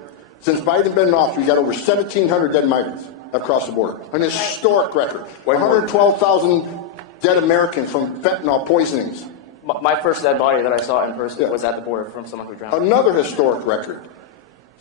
Since Biden been in office, we got over 1,700 dead migrants across the border. An historic record. 112,000 dead Americans from fentanyl poisonings. My first dead body that I saw in person was at the border from someone who drowned. Another historic record.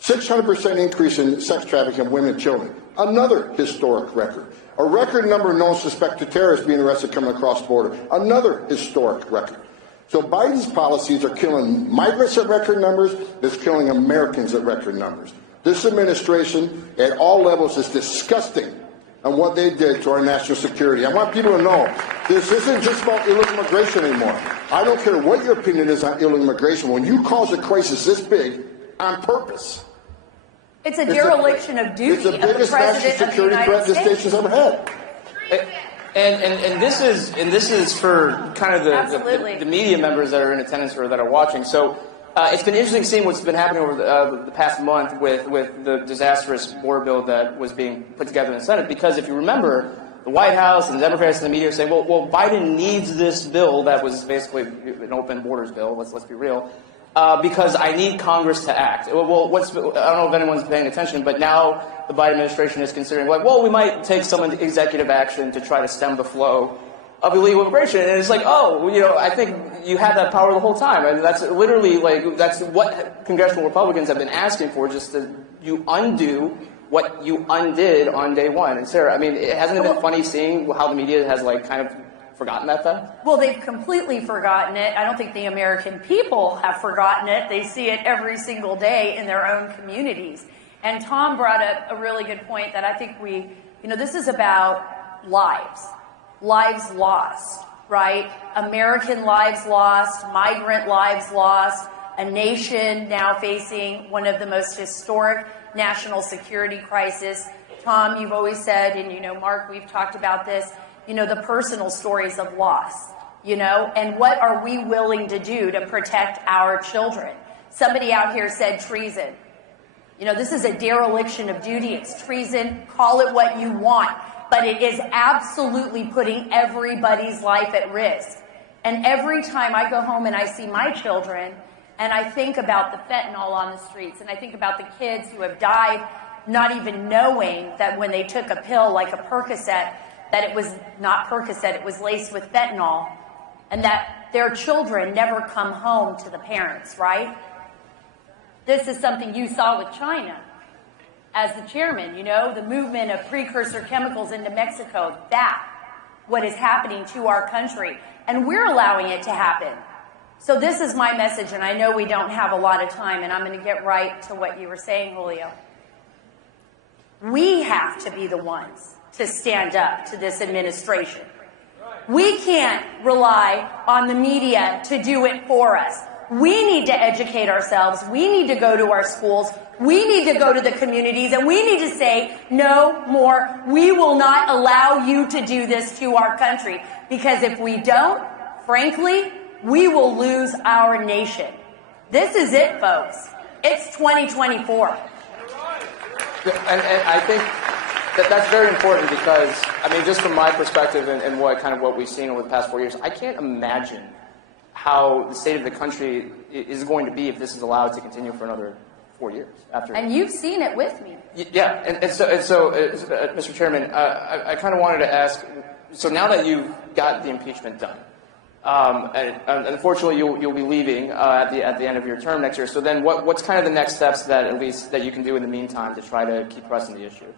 600% increase in sex trafficking of women and children. Another historic record. A record number of known suspected terrorists being arrested coming across the border. Another historic record. So Biden's policies are killing migrants at record numbers. It's killing Americans at record numbers. This administration at all levels is disgusting on what they did to our national security. I want people to know this isn't just about illegal immigration anymore. I don't care what your opinion is on illegal immigration. When you cause a crisis this big on purpose, it's a dereliction of duty of the biggest national security threat this nation's ever had. And this is for kind of the media members that are in attendance or that are watching. So it's been interesting seeing what's been happening over the past month with the disastrous border bill that was being put together in the Senate. Because if you remember, the White House and the Democrats and the media are saying, well, Biden needs this bill that was basically an open borders bill. Let's be real. Because I need Congress to act. Well, I don't know if anyone's paying attention, but now the Biden administration is considering, we might take some executive action to try to stem the flow of illegal immigration. And it's like, I think you had that power the whole time. I mean, that's literally that's what congressional Republicans have been asking for, just to you undo what you undid on day one. And Sarah, I mean, hasn't it been funny seeing how the media has kind of forgotten that then? Well, they've completely forgotten it. I don't think the American people have forgotten it. They see it every single day in their own communities. And Tom brought up a really good point that I think this is about lives lost, right? American lives lost, migrant lives lost, a nation now facing one of the most historic national security crises. Tom, you've always said, and Mark, we've talked about this, the personal stories of loss, and what are we willing to do to protect our children? Somebody out here said treason. This is a dereliction of duty. It's treason. Call it what you want. But it is absolutely putting everybody's life at risk. And every time I go home and I see my children, and I think about the fentanyl on the streets, and I think about the kids who have died not even knowing that when they took a pill like a Percocet, that it was not Percocet, it was laced with fentanyl, and that their children never come home to the parents, right? This is something you saw with China as the chairman, the movement of precursor chemicals into Mexico, what is happening to our country, and we're allowing it to happen. So this is my message, and I know we don't have a lot of time, and I'm going to get right to what you were saying, Julio. We have to be the ones to stand up to this administration. We can't rely on the media to do it for us. We need to educate ourselves. We need to go to our schools. We need to go to the communities, and we need to say, no more. We will not allow you to do this to our country. Because if we don't, frankly, we will lose our nation. This is it, folks. It's 2024. And I think that's very important because, just from my perspective and what we've seen over the past 4 years, I can't imagine how the state of the country is going to be if this is allowed to continue for 4 years after. And you've seen it with me. Yeah, and so Mr. Chairman, I kind of wanted to ask, so now that you've got the impeachment done, and unfortunately you'll be leaving at the end of your term next year, so then what's kind of the next steps that at least that you can do in the meantime to try to keep pressing the issue?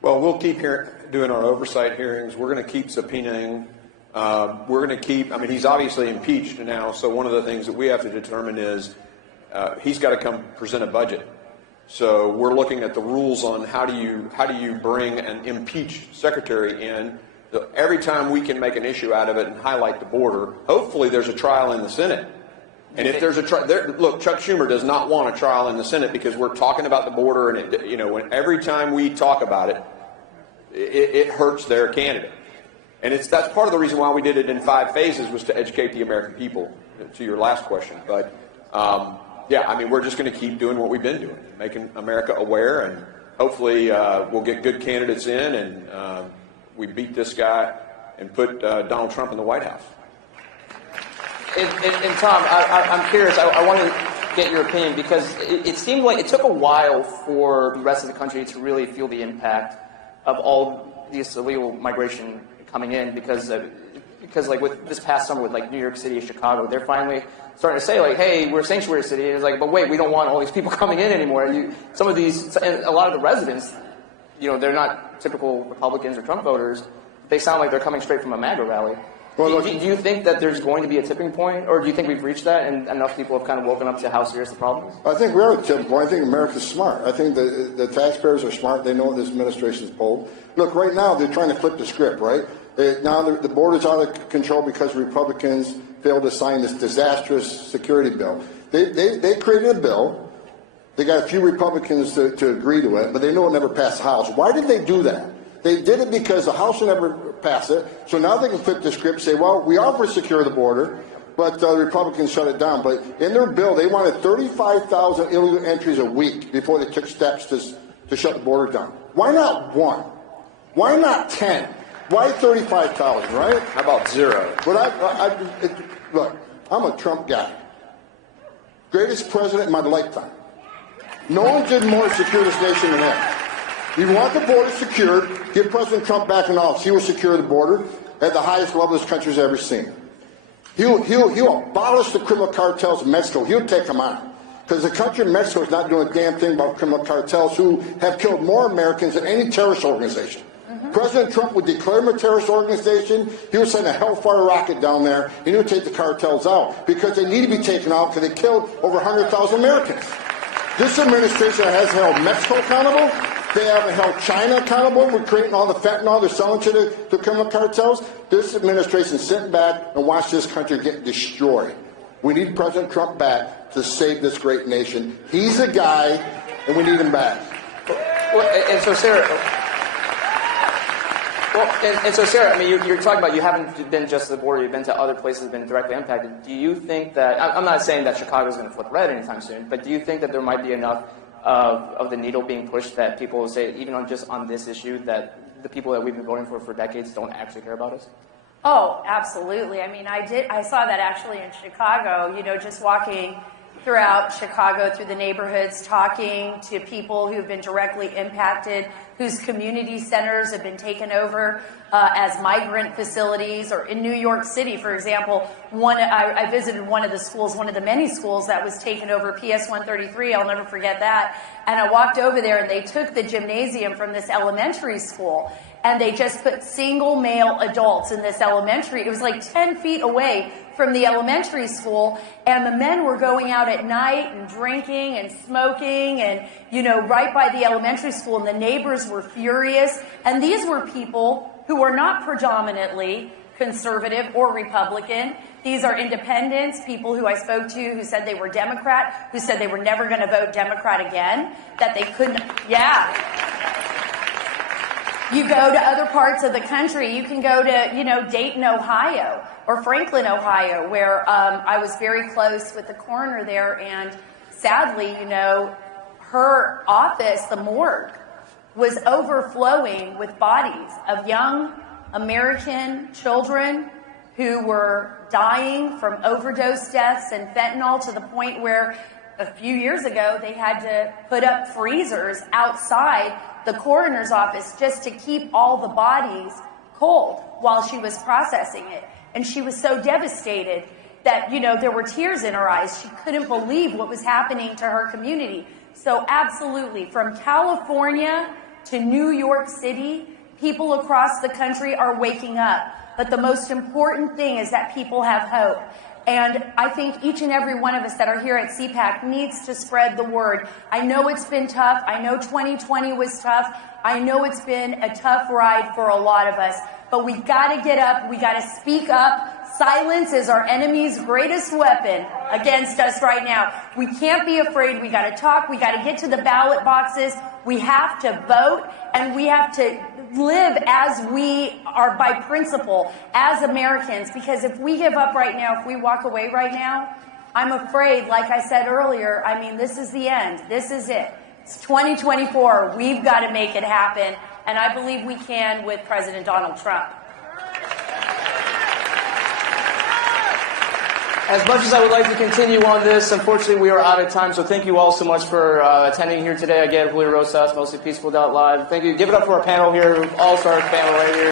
Well, we'll keep doing our oversight hearings. We're going to keep subpoenaing. We're going to keep, I mean, he's obviously impeached now, so one of the things that we have to determine is he's got to come present a budget. So we're looking at the rules on how do you bring an impeached secretary in. Every time we can make an issue out of it and highlight the border, hopefully there's a trial in the Senate. And if there's a trial, look, Chuck Schumer does not want a trial in the Senate because we're talking about the border, and every time we talk about it, it hurts their candidate. And that's part of the reason why we did it in 5 phases, was to educate the American people, to your last question. But yeah, I mean, we're just going to keep doing what we've been doing, making America aware, and hopefully we'll get good candidates in, and we beat this guy and put Donald Trump in the White House. And Tom, I'm curious. I want to get your opinion, because it seemed like it took a while for the rest of the country to really feel the impact of all this illegal migration coming in, because like with this past summer with like New York City and Chicago, they're finally starting to say like, hey, we're a sanctuary city. And it's like, but wait, we don't want all these people coming in anymore. And a lot of the residents, they're not typical Republicans or Trump voters. They sound like they're coming straight from a MAGA rally. Well, do you think that there's going to be a tipping point, or do you think we've reached that and enough people have kind of woken up to how serious the problem is? I think we're at a tipping point. I think America's smart. I think the taxpayers are smart. They know what this administration is pulled. Look, right now they're trying to flip the script, right? Now the border's out of control because Republicans failed to sign this disastrous security bill. They created a bill. They got a few Republicans to agree to it, but they know it never passed the House. Why did they do that? They did it because the House will never pass it, so now they can flip the script and say, well, we are for secure the border, but the Republicans shut it down. But in their bill, they wanted 35,000 illegal entries a week before they took steps to shut the border down. Why not 1? Why not 10? Why 35,000, right? How about 0? But look, I'm a Trump guy. Greatest president in my lifetime. No one did more to secure this nation than him. You want the border secured, get President Trump back in office. He will secure the border at the highest level this country's ever seen. He'll abolish the criminal cartels in Mexico. He'll take them on. Because the country of Mexico is not doing a damn thing about criminal cartels who have killed more Americans than any terrorist organization. President Trump would declare them a terrorist organization. He would send a Hellfire rocket down there, and he would take the cartels out because they need to be taken out because they killed over 100,000 Americans. This administration has held Mexico accountable. They haven't held China accountable for creating all the fentanyl they're selling to the criminal cartels. This administration sitting back and watch this country get destroyed. We need President Trump back to save this great nation. He's the guy, and we need him back. And so, Sarah, I mean, you're talking about you haven't been just to the border, you've been to other places that have been directly impacted. Do you think that, I'm not saying that Chicago is going to flip red anytime soon, but do you think that there might be enough of the needle being pushed that people will say, even on this issue, that the people that we've been voting for decades don't actually care about us? Oh, absolutely. I mean, I saw that actually in Chicago, just walking throughout Chicago, through the neighborhoods, talking to people who've been directly impacted, whose community centers have been taken over as migrant facilities. Or in New York City, for example, I visited one of the schools, one of the many schools that was taken over, PS 133, I'll never forget that. And I walked over there and they took the gymnasium from this elementary school and they just put single male adults in this elementary. It was like 10 feet away from the elementary school, and the men were going out at night and drinking and smoking and, right by the elementary school, and the neighbors were furious. And these were people who were not predominantly conservative or Republican. These are independents, people who I spoke to who said they were Democrat, who said they were never going to vote Democrat again, that they couldn't, You go to other parts of the country. You can go to, Dayton, Ohio, or Franklin, Ohio, where I was very close with the coroner there. And sadly, her office, the morgue, was overflowing with bodies of young American children who were dying from overdose deaths and fentanyl, to the point where a few years ago, they had to put up freezers outside the coroner's office just to keep all the bodies cold while she was processing it. And she was so devastated that, you know, there were tears in her eyes. She couldn't believe what was happening to her community. So absolutely, from California to New York City, people across the country are waking up. But the most important thing is that people have hope. And I think each and every one of us that are here at CPAC needs to spread the word. I know it's been tough. I know 2020 was tough. I know it's been a tough ride for a lot of us. But we got to get up. We got to speak up. Silence is our enemy's greatest weapon against us right now. We can't be afraid. We got to talk. We got to get to the ballot boxes. We have to vote, and we have to live as we are by principle as Americans, because if we give up right now, if we walk away right now, I'm afraid, like I said earlier, I mean, this is the end. This is it. It's 2024. We've got to make it happen, and I believe we can with President Donald Trump. As much as I would like to continue on this, unfortunately we are out of time, so thank you all so much for attending here today. Again, Julio Rosas, mostlypeaceful.live. Thank you. Give it up for our panel here, all-star panel right here.